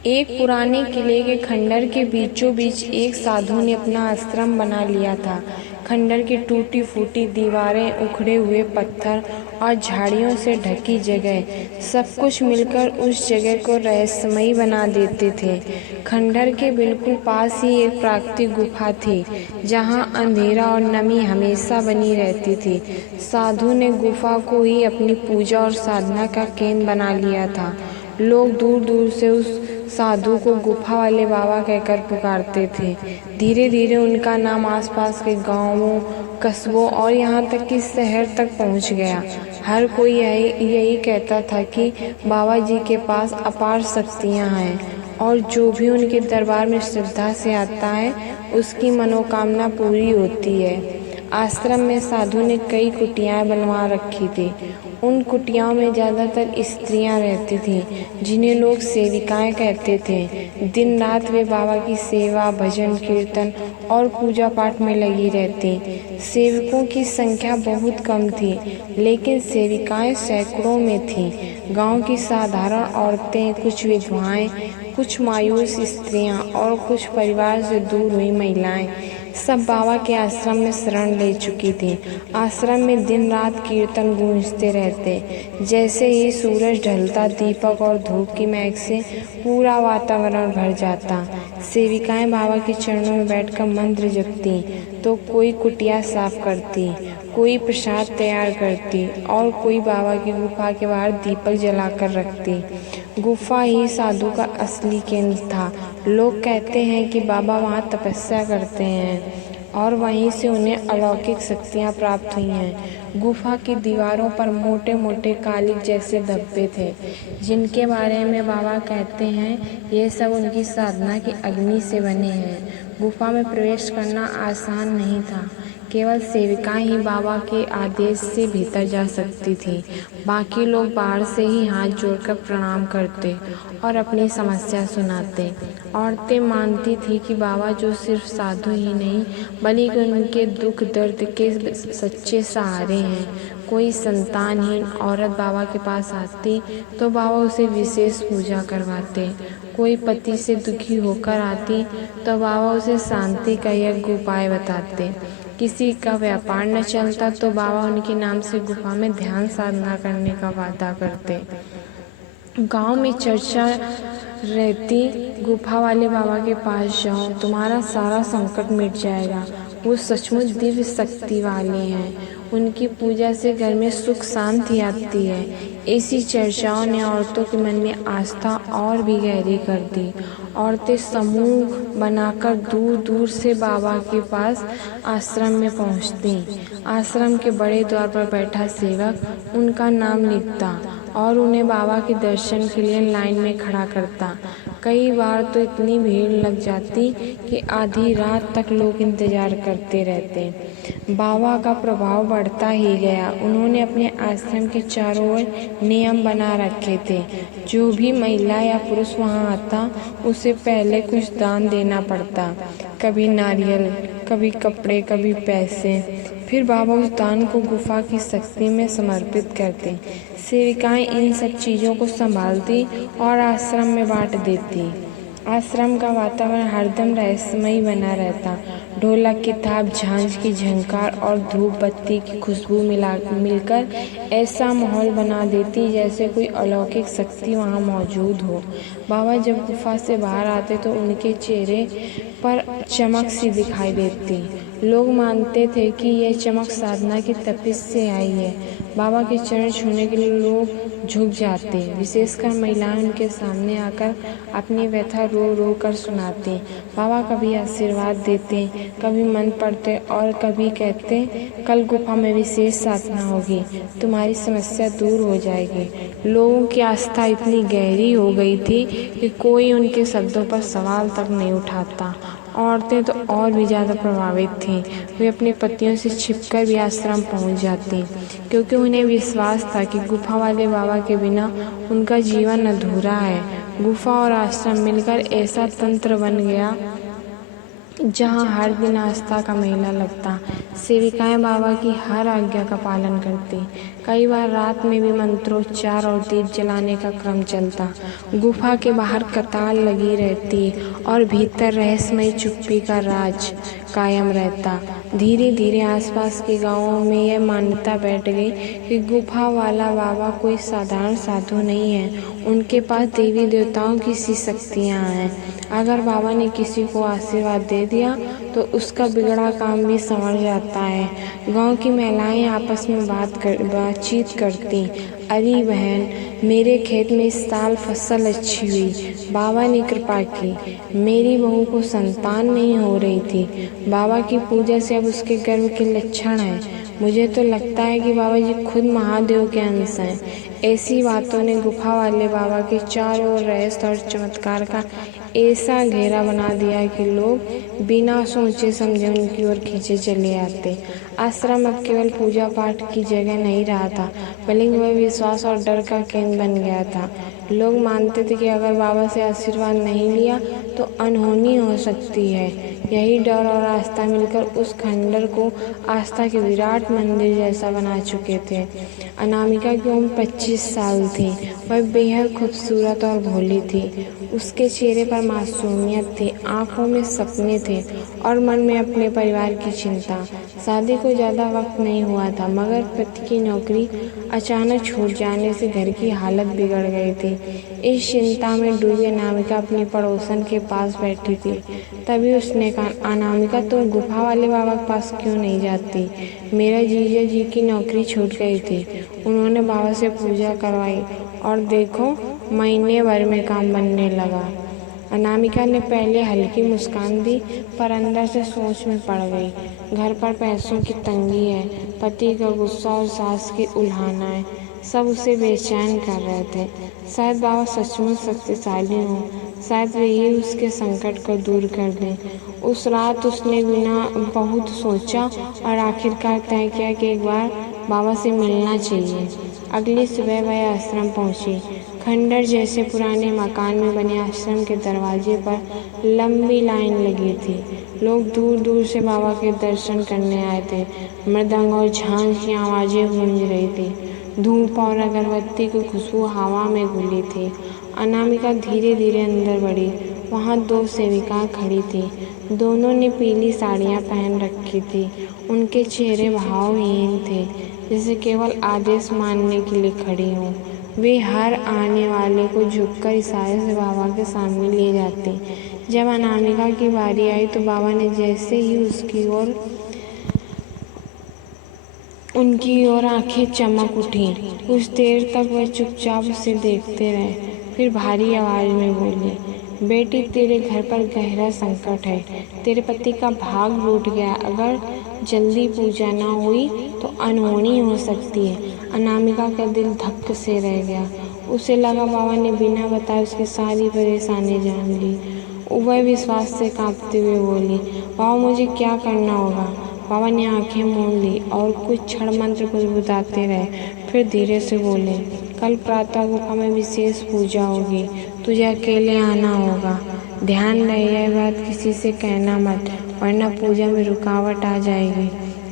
एक पुराने किले के खंडर के बीचों बीच एक साधु ने अपना आश्रम बना लिया था। खंडर की टूटी फूटी दीवारें, उखड़े हुए पत्थर और झाड़ियों से ढकी जगह, सब कुछ मिलकर उस जगह को रहस्यमयी बना देते थे। खंडर के बिल्कुल पास ही एक प्राकृतिक गुफा थी, जहां अंधेरा और नमी हमेशा बनी रहती थी। साधु ने गुफा को ही अपनी पूजा और साधना का केंद्र बना लिया था। लोग दूर दूर से उस साधु को गुफा वाले बाबा कहकर पुकारते थे। धीरे धीरे उनका नाम आसपास के गांवों, कस्बों और यहाँ तक कि शहर तक पहुँच गया। हर कोई यही कहता था कि बाबा जी के पास अपार शक्तियाँ हैं और जो भी उनके दरबार में श्रद्धा से आता है उसकी मनोकामना पूरी होती है। आश्रम में साधु ने कई कुटियाएं बनवा रखी थी। उन कुटियाओं में ज़्यादातर स्त्रियां रहती थीं, जिन्हें लोग सेविकाएं कहते थे। दिन रात वे बाबा की सेवा, भजन, कीर्तन और पूजा पाठ में लगी रहती। सेवकों की संख्या बहुत कम थी, लेकिन सेविकाएं सैकड़ों में थीं। गांव की साधारण औरतें, कुछ विधवाएं, कुछ मायूस स्त्रियां और कुछ परिवार से दूर हुई महिलाएं सब बाबा के आश्रम में शरण ले चुकी थी। आश्रम में दिन रात कीर्तन गूंजते रहते। जैसे ही सूरज ढलता, दीपक और धूप की महक से पूरा वातावरण भर जाता। सेविकाएं बाबा के चरणों में बैठकर मंत्र जपती, तो कोई कुटिया साफ करती, कोई प्रसाद तैयार करती और कोई बाबा की गुफा के बाहर दीपक जलाकर रखती। गुफा ही साधु का असली केंद्र था। लोग कहते हैं कि बाबा वहाँ तपस्या करते हैं और वहीं से उन्हें अलौकिक शक्तियाँ प्राप्त हुई हैं। गुफा की दीवारों पर मोटे मोटे कालिक जैसे धब्बे थे, जिनके बारे में बाबा कहते हैं ये सब उनकी साधना की अग्नि से बने हैं। गुफा में प्रवेश करना आसान नहीं था। केवल सेविकाएं ही बाबा के आदेश से भीतर जा सकती थी। बाकी लोग बाहर से ही हाथ जोड़कर प्रणाम करते और अपनी समस्या सुनाते। औरतें मानती थी कि बाबा जो सिर्फ साधु ही नहीं, बल्कि उनके दुख दर्द के सच्चे सहारे हैं। कोई संतानहीन औरत बाबा के पास आती तो बाबा उसे विशेष पूजा करवाते। कोई पति से दुखी होकर आती तो बाबा उसे शांति का यज्ञ उपाय बताते। किसी का व्यापार न चलता तो बाबा उनके नाम से गुफा में ध्यान साधना करने का वादा करते। गांव में चर्चा रहती, गुफा वाले बाबा के पास जाओ, तुम्हारा सारा संकट मिट जाएगा। वो सचमुच दिव्य शक्ति वाले हैं। उनकी पूजा से घर में सुख शांति आती है। ऐसी चर्चाओं ने औरतों के मन में आस्था और भी गहरी कर दी। औरतें समूह बनाकर दूर दूर से बाबा के पास आश्रम में पहुंचती। आश्रम के बड़े द्वार पर बैठा सेवक उनका नाम लिखता और उन्हें बाबा के दर्शन के लिए लाइन में खड़ा करता। कई बार तो इतनी भीड़ लग जाती कि आधी रात तक लोग इंतजार करते रहते। बाबा का प्रभाव बढ़ता ही गया। उन्होंने अपने आश्रम के चारों ओर नियम बना रखे थे। जो भी महिला या पुरुष वहां आता, उसे पहले कुछ दान देना पड़ता। कभी नारियल, कभी कपड़े, कभी पैसे। फिर बाबा उस दान को गुफा की शक्ति में समर्पित करते। सेविकाएं इन सब चीज़ों को संभालती और आश्रम में बांट देती। आश्रम का वातावरण हरदम रहस्यमयी बना रहता। ढोलक की थाप, झांझ की झंकार और धूप बत्ती की खुशबू मिलकर ऐसा माहौल बना देती जैसे कोई अलौकिक शक्ति वहाँ मौजूद हो। बाबा जब गुफा से बाहर आते तो उनके चेहरे पर चमक सी दिखाई देती। लोग मानते थे कि यह चमक साधना की तपिश से आई है। बाबा के चरण छूने के लिए लोग झुक जाते, विशेषकर महिलाएं उनके सामने आकर अपनी व्यथा रो रो कर सुनाती। बाबा कभी आशीर्वाद देते, कभी मंत्र पढ़ते और कभी कहते, कल गुफा में विशेष साधना होगी, तुम्हारी समस्या दूर हो जाएगी। लोगों की आस्था इतनी गहरी हो गई थी कि कोई उनके शब्दों पर सवाल तक नहीं उठाता। औरतें तो और भी ज़्यादा प्रभावित थीं। वे अपने पतियों से छिपकर भी आश्रम पहुंच जाती, क्योंकि उन्हें विश्वास था कि गुफा वाले बाबा के बिना उनका जीवन अधूरा है। गुफा और आश्रम मिलकर ऐसा तंत्र बन गया जहाँ हर दिन आस्था का मेला लगता। सेविकाएं बाबा की हर आज्ञा का पालन करती। कई बार रात में भी मंत्रोच्चार और दीप जलाने का क्रम चलता। गुफा के बाहर कतार लगी रहती और भीतर रहस्यमय चुप्पी का राज कायम रहता। धीरे धीरे आसपास के गांवों में यह मान्यता बैठ गई कि गुफा वाला बाबा कोई साधारण साधु नहीं है। उनके पास देवी देवताओं की सी शक्तियाँ हैं। अगर बाबा ने किसी को आशीर्वाद दे दिया तो उसका बिगड़ा काम भी संवर जाता है। गांव की महिलाएं आपस में बातचीत करती। अरे बहन, मेरे खेत में इस साल फसल अच्छी हुई, बाबा ने कृपा की। मेरी बहू को संतान नहीं हो रही थी, बाबा की पूजा से अब उसके गर्भ के लक्षण हैं। मुझे तो लगता है कि बाबा जी खुद महादेव के अंश हैं। ऐसी बातों ने गुफा वाले बाबा के चारों ओर रहस्य और चमत्कार का ऐसा घेरा बना दिया कि लोग बिना सोचे समझे उनकी ओर खींचे चले आते। आश्रम अब केवल पूजा पाठ की जगह नहीं रहा था, बल्कि वह विश्वास और डर का केंद्र बन गया था। लोग मानते थे कि अगर बाबा से आशीर्वाद नहीं लिया तो अनहोनी हो सकती है। यही डर और आस्था मिलकर उस खंडर को आस्था के विराट मंदिर जैसा बना चुके थे। अनामिका की उम्र 25 साल थी। वह बेहद खूबसूरत और भोली थी। उसके चेहरे पर मासूमियत थी, आंखों में सपने थे और मन में अपने परिवार की चिंता। शादी को ज़्यादा वक्त नहीं हुआ था, मगर पति की नौकरी अचानक छूट जाने से घर की हालत बिगड़ गई थी। इस चिंता में डूबी अनामिका अपनी पड़ोसन के पास बैठी थी। तभी उसने कहा, अनामिका, तुम गुफा वाले बाबा के पास क्यों नहीं जाती? मेरा जीजा जी की नौकरी छूट गई थी, उन्होंने बाबा से पूजा करवाई और देखो महीने भर में काम बनने लगा। अनामिका ने पहले हल्की मुस्कान दी, पर अंदर से सोच में पड़ गई। घर पर पैसों की तंगी है, पति का गुस्सा और सास की उल्हानाएं सब उसे बेचैन कर रहे थे। शायद बाबा सचमुच शक्तिशाली हों, शायद वे ही उसके संकट को दूर कर दें। उस रात उसने बिना बहुत सोचा और आखिरकार तय किया कि एक बार बाबा से मिलना चाहिए। अगली सुबह वह आश्रम पहुंची। खंडर जैसे पुराने मकान में बने आश्रम के दरवाजे पर लंबी लाइन लगी थी। लोग दूर दूर से बाबा के दर्शन करने आए थे। मृदंग और झांझ की आवाज़ें गूंज रही थी। धूप और अगरबत्ती की खुशबू हवा में घुली थी। अनामिका धीरे धीरे अंदर बढ़ी। वहाँ 2 सेविकाएं खड़ी थी। दोनों ने पीली साड़ियाँ पहन रखी थी। उनके चेहरे भावहीन थे, जैसे केवल आदेश मानने के लिए खड़ी हों। वे हर आने वाले को झुककर इशारे से बाबा के सामने ले जाती। जब अनामिका की बारी आई तो बाबा ने जैसे ही उनकी ओर आंखें चमक उठी। कुछ देर तक वह चुपचाप उसे देखते रहे, फिर भारी आवाज में बोली, बेटी, तेरे घर पर गहरा संकट है। तेरे पति का भाग टूट गया। अगर जल्दी पूजा ना हुई तो अनहोनी हो सकती है। अनामिका का दिल धक्क से रह गया। उसे लगा बाबा ने बिना बताए उसकी सारी परेशानी जान ली। वह विश्वास से कांपते हुए बोली, बाबा, मुझे क्या करना होगा? बाबा ने आंखें मूंद ली और कुछ क्षण मंत्र बुदबुदाते रहे, फिर धीरे से बोले, कल प्रातः गुफा में विशेष पूजा होगी, तुझे अकेले आना होगा। ध्यान रहे, यह बात किसी से कहना मत, वरना पूजा में रुकावट आ जाएगी।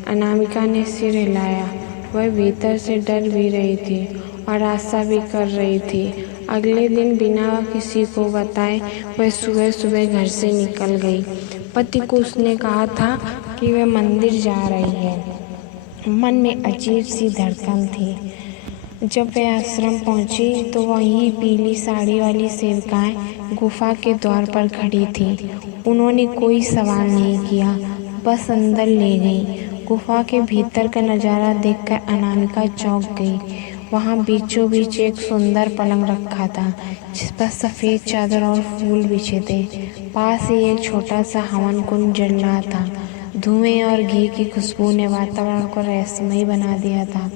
अनामिका ने सिर हिलाया। वह भीतर से डर भी रही थी और आशा भी कर रही थी। अगले दिन बिना किसी को बताए वह सुबह सुबह घर से निकल गई। पति को उसने कहा था कि वह मंदिर जा रही है। मन में अजीब सी धड़कन थी। जब वह आश्रम पहुंची तो वहीं पीली साड़ी वाली सेविकाएं गुफा के द्वार पर खड़ी थी। उन्होंने कोई सवाल नहीं किया, बस अंदर ले गई। गुफा के भीतर का नज़ारा देखकर अनामिका चौंक गई। वहाँ बीचों बीच एक सुंदर पलंग रखा था, जिस पर सफ़ेद चादर और फूल बिछे थे। पास ही एक छोटा सा हवन कुंड जल रहा था। धुएं और घी की खुशबू ने वातावरण को रहस्यमय बना दिया था।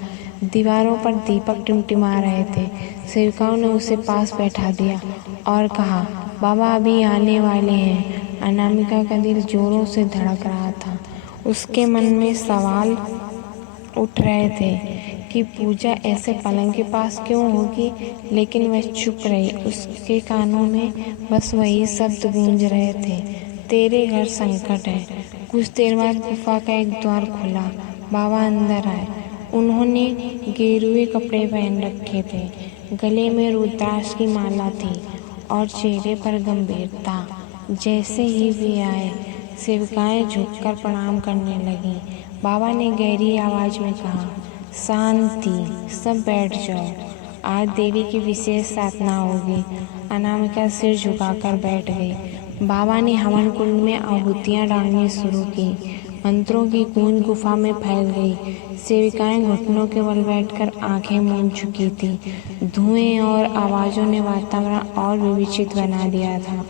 दीवारों पर दीपक टिमटिमा रहे थे। सेविकाओं ने उसे पास बैठा दिया और कहा, बाबा अभी आने वाले हैं। अनामिका का दिल जोरों से धड़क रहा था। उसके मन में सवाल उठ रहे थे कि पूजा ऐसे पलंग के पास क्यों होगी, लेकिन वह चुप रही। उसके कानों में बस वही शब्द गूंज रहे थे, तेरे घर संकट है। कुछ देर बाद गुफा का एक द्वार खुला। बाबा अंदर आए। उन्होंने गेरुए कपड़े पहन रखे थे, गले में रुद्राक्ष की माला थी और चेहरे पर गंभीरता। जैसे ही वे आए, सेविकाएं झुककर प्रणाम करने लगीं। बाबा ने गहरी आवाज में कहा, शांति, सब बैठ जाओ, आज देवी की विशेष साधना होगी। अनामिका सिर झुकाकर बैठ गई। बाबा ने हवन कुंड में आहुतियां डालनी शुरू की। मंत्रों की गूंज गुफा में फैल गई। सेविकाएं घुटनों के बल बैठकर आंखें मूंद चुकी थी। धुएं और आवाजों ने वातावरण और विविचित बना दिया था।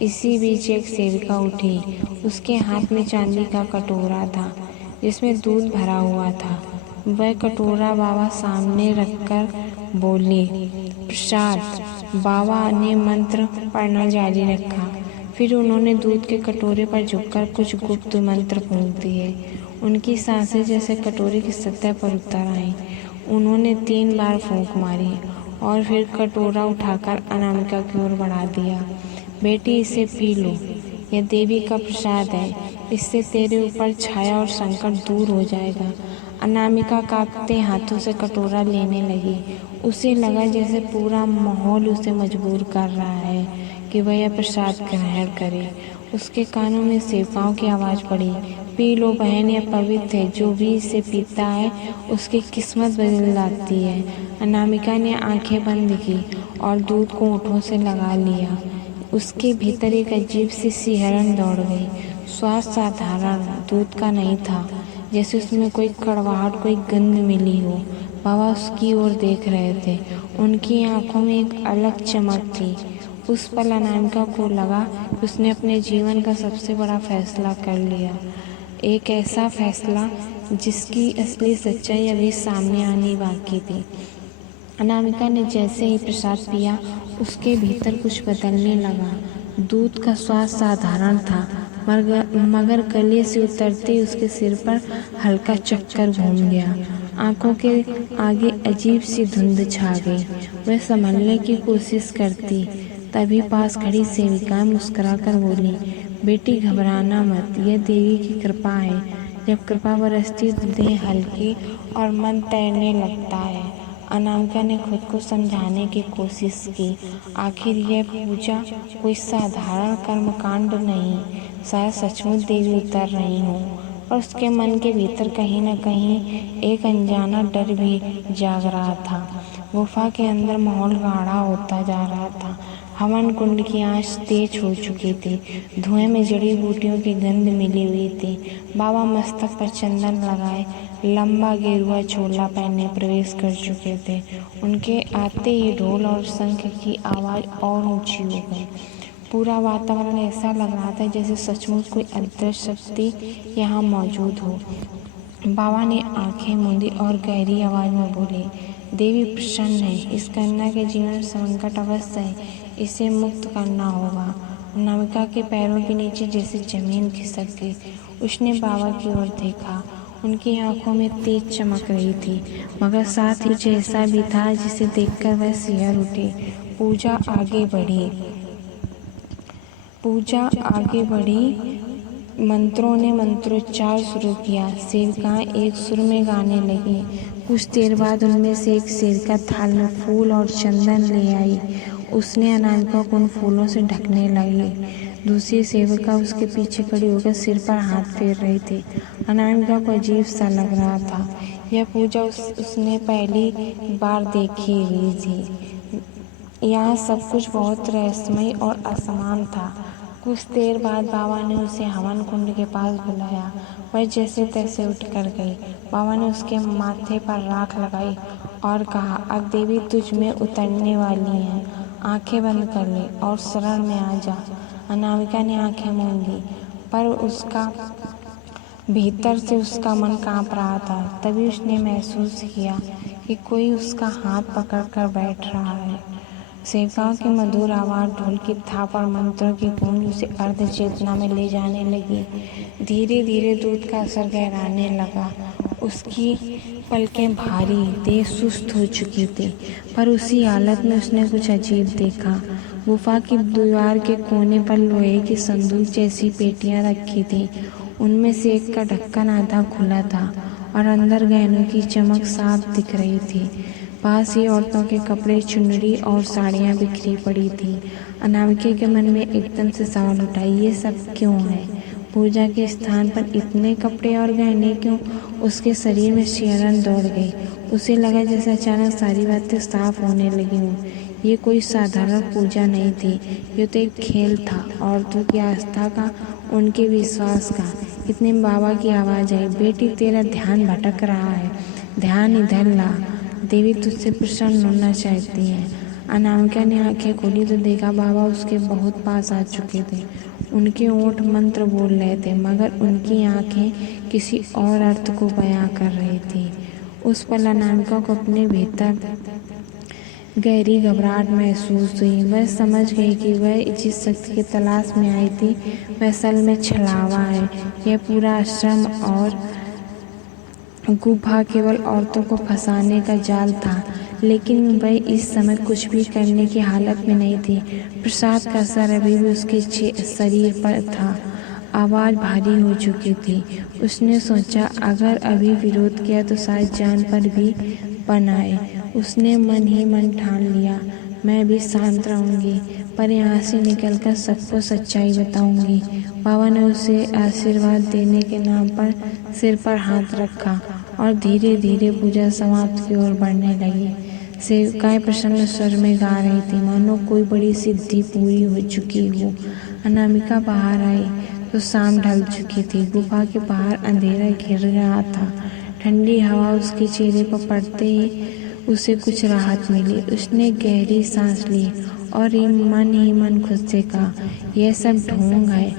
इसी बीच एक सेविका उठी। उसके हाथ में चांदी का कटोरा था जिसमें दूध भरा हुआ था। वह कटोरा बाबा सामने रखकर बोली, प्रसाद। बाबा ने मंत्र पढ़ना जारी रखा। फिर उन्होंने दूध के कटोरे पर झुककर कुछ गुप्त मंत्र फूंक दिए। उनकी सांसें जैसे कटोरे की सतह पर उतर आईं। उन्होंने 3 बार फूंक मारी और फिर कटोरा उठाकर अनामिका की ओर बढ़ा दिया। बेटी, इसे पी लो, यह देवी का प्रसाद है। इससे तेरे ऊपर छाया और संकट दूर हो जाएगा। अनामिका कांपते हाथों से कटोरा लेने लगी। उसे लगा जैसे पूरा माहौल उसे मजबूर कर रहा है कि वह यह प्रसाद ग्रहण करे। उसके कानों में सेवकाओं की आवाज़ पड़ी, पी लो बहन, यह पवित्र है। जो भी इसे पीता है उसकी किस्मत बदल जाती है। अनामिका ने आंखें बंद की और दूध को होठों से लगा लिया। उसके भीतर एक अजीब सी सिहरन दौड़ गई। स्वाद साधारण दूध का नहीं था, जैसे उसमें कोई कड़वाहट, कोई गंध मिली हो। बाबा उसकी ओर देख रहे थे। उनकी आंखों में एक अलग चमक थी। उस पल अनामिका को लगा कि उसने अपने जीवन का सबसे बड़ा फैसला कर लिया। एक ऐसा फैसला जिसकी असली सच्चाई अभी सामने आनी बाकी थी। अनामिका ने जैसे ही प्रसाद पिया, उसके भीतर कुछ बदलने लगा। दूध का स्वाद साधारण था, मगर गले से उतरते ही उसके सिर पर हल्का चक्कर घूम गया। आंखों के आगे अजीब सी धुंध छा गई। वह संभलने की कोशिश करती, तभी पास खड़ी सेविका मुस्कुराकर बोली, बेटी घबराना मत, यह देवी की कृपा है। जब कृपा बरसती तो देह हल्की और मन तैरने लगता है। अनामिका ने खुद को समझाने की कोशिश की। आखिर यह पूजा कोई साधारण कर्मकांड नहीं, शायद सचमुच देवी उतर रही हो। और उसके मन के भीतर कहीं न कहीं एक अनजाना डर भी जाग रहा था। गुफा के अंदर माहौल गाढ़ा होता जा रहा था। हवन कुंड की आंच तेज हो चुकी थी। धुएं में जड़ी बूटियों की गंध मिली हुई थी। बाबा मस्तक पर चंदन लगाए लंबा गेरुआ चोला पहने प्रवेश कर चुके थे। उनके आते ही ढोल और शंख की आवाज़ और ऊंची हो गई। पूरा वातावरण ऐसा लग रहा था जैसे सचमुच कोई अदृश्य शक्ति यहाँ मौजूद हो। बाबा ने आंखें मूंदी और गहरी आवाज में बोले, देवी प्रसन्न है। इस कन्या के जीवन में संकट अवश्य है, इसे मुक्त करना होगा। अनामिका के पैरों के नीचे जैसे जमीन खिसक गई। उसने बाबा की ओर देखा। उनकी आंखों में तेज चमक रही थी, मगर साथ ही कुछ ऐसा भी था जिसे देखकर वह सिहर उठी। पूजा आगे बढ़ी। मंत्रों ने मंत्रोच्चार शुरू किया। सेविकाएं एक सुर में गाने लगी। कुछ देर बाद उनमें से एक सेविका थाल में फूल और चंदन ले आई। उसने अनामिका को उन फूलों से ढकने लगी। दूसरी सेविका उसके पीछे खड़ी होकर सिर पर हाथ फेर रही थी। अनामिका को अजीब सा लग रहा था। यह पूजा उसने पहली बार देखी हुई थी। यहाँ सब कुछ बहुत रहस्यमय और असमान था। कुछ देर बाद बाबा ने उसे हवन कुंड के पास बुलाया। वह जैसे तैसे उठ कर गई। बाबा ने उसके माथे पर राख लगाई और कहा, अब देवी तुझ में उतरने वाली है। आंखें बंद कर ले और शरण में आ जा। अनामिका ने आंखें मूंदी, पर उसका भीतर से उसका मन कांप रहा था। तभी उसने महसूस किया कि कोई उसका हाथ पकड़कर बैठ रहा है। सेवकाओं की मधुर आवाज़, ढोल की थाप और मंत्रों की गूंज उसे अर्ध चेतना में ले जाने लगी। धीरे धीरे दूध का असर गहराने लगा। उसकी पलकें भारी, देह सुस्त हो चुकी थी, पर उसी हालत में उसने कुछ अजीब देखा। गुफा की दीवार के कोने पर लोहे की संदूक जैसी पेटियां रखी थी। उनमें से एक का ढक्कन आधा खुला था और अंदर गहनों की चमक साफ दिख रही थी। पास ही औरतों के कपड़े, चुनरी और साड़ियां बिखरी पड़ी थी। अनामिका के मन में एकदम से सवाल उठा, ये सब क्यों है? पूजा के स्थान पर इतने कपड़े और गहने क्यों? उसके शरीर में सिहरन दौड़ गई। उसे लगा जैसे अचानक सारी बातें साफ होने लगी हों। ये कोई साधारण पूजा नहीं थी, ये तो एक खेल था, औरतों की आस्था का, उनके विश्वास का। इतने में बाबा की आवाज़ आई, बेटी तेरा ध्यान भटक रहा है, ध्यान इधर ला, देवी तुझसे प्रसन्न होना चाहती है। अनामिका ने आंखें खोली तो देखा बाबा उसके बहुत पास आ चुके थे। उनके ओंठ मंत्र बोल रहे थे, मगर उनकी आंखें किसी और अर्थ को बयां कर रही थी। उस पल अनामिका को अपने भीतर गहरी घबराहट महसूस हुई। वह समझ गई कि वह जिस शक्ति की तलाश में आई थी वह असल में छलावा है। यह पूरा आश्रम और गुफा केवल औरतों को फंसाने का जाल था, लेकिन वह इस समय कुछ भी करने की हालत में नहीं थी। प्रसाद का असर अभी भी उसके शरीर पर था। आवाज़ भारी हो चुकी थी। उसने सोचा, अगर अभी विरोध किया तो शायद जान पर भी बन आए। उसने मन ही मन ठान लिया, मैं भी शांत रहूंगी, पर यहाँ से निकलकर सबको सच्चाई बताऊंगी। बाबा ने उसे आशीर्वाद देने के नाम पर सिर पर हाथ रखा और धीरे धीरे पूजा समाप्त की ओर बढ़ने लगी। सेविकाएं प्रसन्न स्वर में गा रही थी, मानो कोई बड़ी सिद्धि पूरी हो चुकी हो। अनामिका बाहर आई तो शाम ढल चुकी थी। गुफा के बाहर अंधेरा घिर रहा था। ठंडी हवा उसके चेहरे पर पड़ते ही उसे कुछ राहत मिली। उसने गहरी सांस ली और ही मन खुद से कहा, यह सब ढोंग है,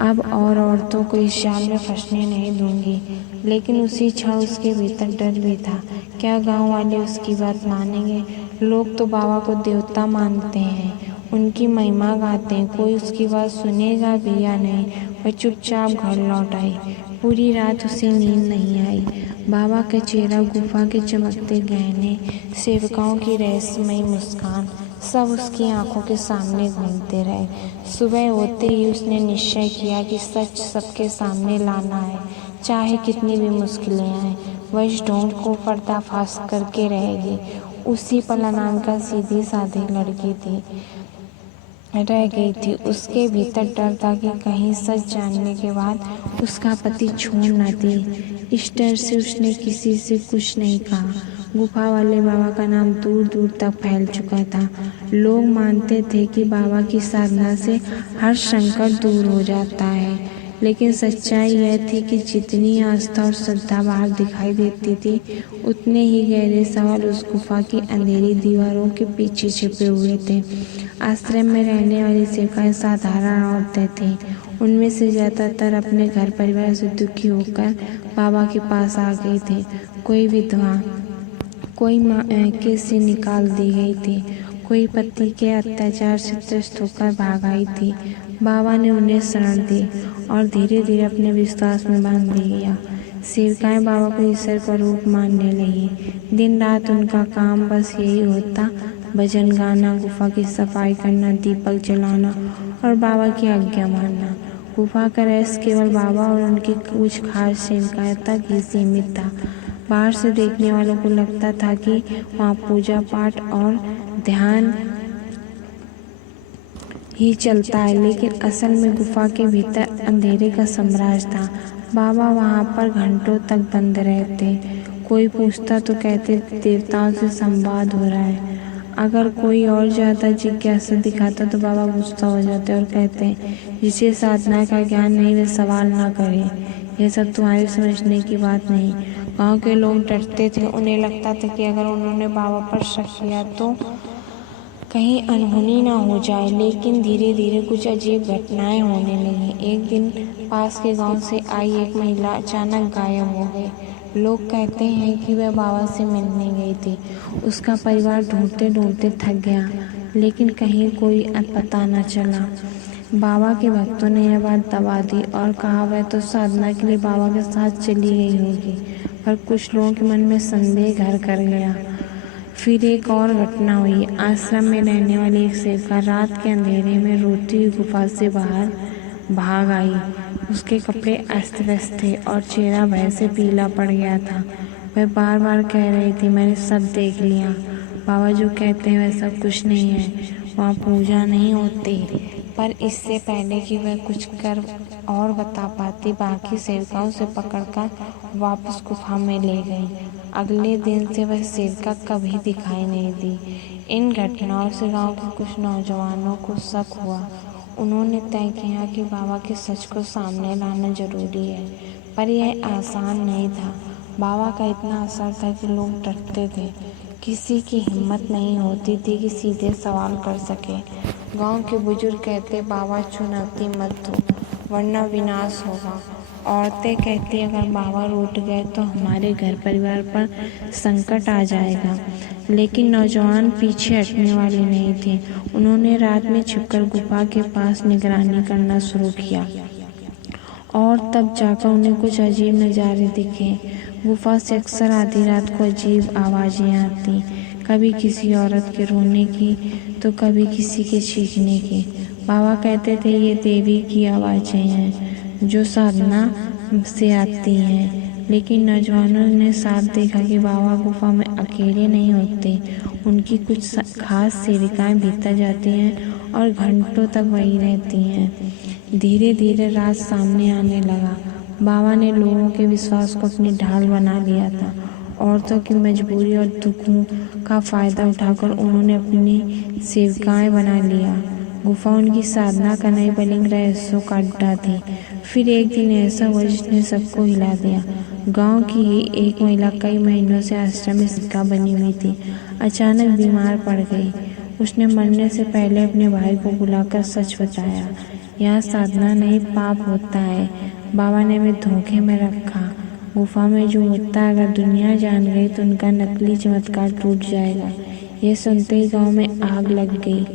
अब और औरतों को इस जाल में फंसने नहीं दूंगी। लेकिन उसी क्षण उसके भीतर डर भी था। क्या गांव वाले उसकी बात मानेंगे? लोग तो बाबा को देवता मानते हैं, उनकी महिमा गाते हैं, कोई उसकी बात सुनेगा भी या नहीं? वह चुपचाप घर लौट आई। पूरी रात उसे नींद नहीं आई। बाबा का चेहरा, गुफा के चमकते गहने, सेवकाओं की रहस्यमयी मुस्कान, सब उसकी आंखों के सामने घूमते रहे। सुबह होते ही उसने निश्चय किया कि सच सबके सामने लाना है, चाहे कितनी भी मुश्किलें आए। वह इस ढोंग को पर्दाफाश करके रहेगी। उसी पल अनामिका सीधी साधी लड़की थी रह गई थी। उसके भीतर डर था कि कहीं सच जानने के बाद उसका पति छोड़ न दे। इस डर से उसने किसी से कुछ नहीं कहा। गुफा वाले बाबा का नाम दूर दूर तक फैल चुका था। लोग मानते थे कि बाबा की साधना से हर संकट दूर हो जाता है, लेकिन सच्चाई यह थी कि जितनी आस्था और श्रद्धा बाहर दिखाई देती थी, उतने ही गहरे सवाल उस गुफा की अंधेरी दीवारों के पीछे छिपे हुए थे। आश्रम में रहने वाली सेविकाएं साधारण औरतें थीं। उनमें से ज़्यादातर अपने घर परिवार से दुखी होकर बाबा के पास आ गई थी। कोई विधवा, कोई मायके से निकाल दी गई थी, कोई पति के अत्याचार से त्रस्त होकर भाग आई थी। बाबा ने उन्हें शरण दी और धीरे धीरे अपने विश्वास में बांध लिया। सेविकाएं बाबा को ईश्वर का रूप मानने लगी। दिन रात उनका काम बस यही होता, भजन गाना, गुफा की सफाई करना, दीपक जलाना और बाबा की आज्ञा मानना। गुफा का रहस्य केवल बाबा और उनकी कुछ खास सेविकाएं तक ही सीमित था। बाहर से देखने वालों को लगता था कि वहाँ पूजा पाठ और ध्यान ही चलता है, लेकिन असल में गुफा के भीतर अंधेरे का साम्राज्य था। बाबा वहाँ पर घंटों तक बंद रहते। कोई पूछता तो कहते देवताओं से संवाद हो रहा है। अगर कोई और ज़्यादा जिज्ञासा दिखाता तो बाबा गुस्सा हो जाते और कहते, जिसे साधना का ज्ञान नहीं वह सवाल ना करे, यह सब तुम्हारे समझने की बात नहीं। गांव के लोग डरते थे। उन्हें लगता था कि अगर उन्होंने बाबा पर शक किया तो कहीं अनहोनी ना हो जाए। लेकिन धीरे धीरे कुछ अजीब घटनाएं होने लगी। एक दिन पास के गांव से आई एक महिला अचानक गायब हो गई। लोग कहते हैं कि वह बाबा से मिलने गई थी। उसका परिवार ढूंढते ढूंढते थक गया, लेकिन कहीं कोई पता न चला। बाबा के भक्तों ने यह बात दबा दी और कहा वह तो साधना के लिए बाबा के साथ चली गई होगी। पर कुछ लोगों के मन में संदेह घर कर गया। फिर एक और घटना हुई। आश्रम में रहने वाली एक सेविका रात के अंधेरे में रोती हुई गुफा से बाहर भाग आई। उसके कपड़े अस्त व्यस्त थे और चेहरा भय से पीला पड़ गया था। वह बार बार कह रही थी, मैंने सब देख लिया। बाबा जो कहते हैं वह सब कुछ नहीं है, वहाँ पूजा नहीं होती। पर इससे पहले कि वह कुछ कर और बता पाती, बाकी सेविकाओं से पकड़कर वापस गुफा में ले गई। अगले दिन से वह सेविका कभी दिखाई नहीं दी। इन घटनाओं से गांव के कुछ नौजवानों को शक हुआ। उन्होंने तय किया कि बाबा के सच को सामने लाना जरूरी है, पर यह आसान नहीं था। बाबा का इतना असर था कि लोग डरते थे। किसी की हिम्मत नहीं होती थी कि सीधे सवाल कर सके। गांव के बुजुर्ग कहते, बाबा चुनौती मत दो वरना विनाश होगा। औरतें कहती, अगर बाबा रूठ गए तो हमारे घर परिवार पर संकट आ जाएगा। लेकिन नौजवान पीछे हटने वाले नहीं थे। उन्होंने रात में छिपकर गुफा के पास निगरानी करना शुरू किया और तब जाकर उन्हें कुछ अजीब नज़ारे दिखे। गुफा से अक्सर आधी रात को अजीब आवाज़ें आती, कभी किसी औरत के रोने की तो कभी किसी के चीखने की। बाबा कहते थे ये देवी की आवाज़ें हैं जो साधना से आती हैं। लेकिन नौजवानों ने साफ देखा कि बाबा गुफा में अकेले नहीं होते। उनकी कुछ खास सेविकाएं भीतर जाती हैं और घंटों तक वहीं रहती हैं। धीरे धीरे रात सामने आने लगा। बाबा ने लोगों के विश्वास को अपनी ढाल बना लिया था। औरतों की मजबूरी और दुखों का फ़ायदा उठाकर उन्होंने अपनी सेविकाएं बना लिया। गुफा उनकी साधना का नहीं बल्कि रहस्यों का अड्डा थी। फिर एक दिन ऐसा हुआ जिसने सबको हिला दिया। गांव की एक महिला कई महीनों से आश्रम में सिक्का बनी हुई थी, अचानक बीमार पड़ गई। उसने मरने से पहले अपने भाई को बुलाकर सच बताया, यहाँ साधना नहीं पाप होता है। बाबा ने हमें धोखे में रखा। गुफा में जो होता है अगर दुनिया जान गई तो उनका नकली चमत्कार टूट जाएगा। यह सुनते ही गांव में आग लग गई।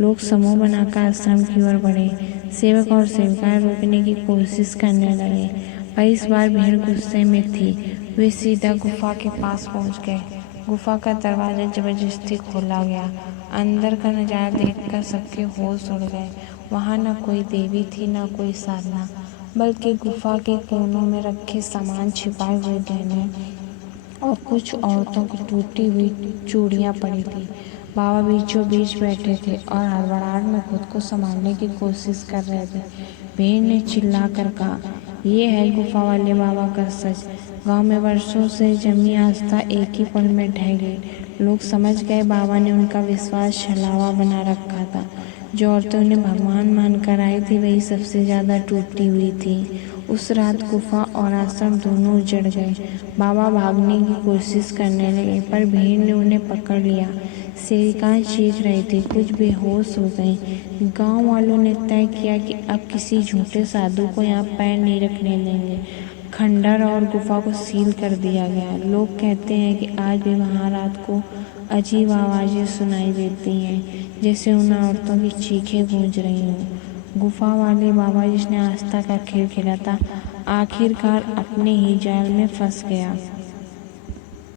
लोग समूह बनाकर आश्रम की ओर बढ़े। सेवक और सेविकाएं रोकने की कोशिश करने लगे, पर इस बार भीड़ गुस्से में थी। वे सीधा गुफा के पास पहुंच गए। गुफा का दरवाजा जबरदस्ती खोला गया। अंदर का नजारा देखकर सबके होश उड़ गए। वहाँ न कोई देवी थी न कोई साधना, बल्कि गुफा के कोनों में रखे सामान, छिपाए हुए गहने और कुछ औरतों की टूटी हुई चूड़ियाँ पड़ी थी। बाबा बीचों बीच बैठे थे और हड़बड़ाहट में खुद को संभालने की कोशिश कर रहे थे। भीड़ ने चिल्लाकर कहा, ये है गुफा वाले बाबा का सच। गांव में वर्षों से जमी आस्था एक ही पल में ढह गई। लोग समझ गए बाबा ने उनका विश्वास छलावा बना रखा था। जो औरतें उन्हें भगवान मानकर आई थी वही सबसे ज़्यादा टूटी हुई थी। उस रात गुफा और आश्रम दोनों उजड़ गए। बाबा भागने की कोशिश करने लगे, पर भीड़ ने उन्हें पकड़ लिया। सेविकाएं चीख रही थी, कुछ बेहोश हो गई। गांव वालों ने तय किया कि अब किसी झूठे साधु को यहाँ पैर नहीं रखने देंगे। खंडर और गुफा को सील कर दिया गया। लोग कहते हैं कि आज भी वहाँ रात को अजीब आवाज़ें सुनाई देती हैं, जैसे उन औरतों की चीखें गूंज रही हों। गुफा वाले बाबा जिसने आस्था का खेल खेला था, आखिरकार अपने ही जाल में फंस गया।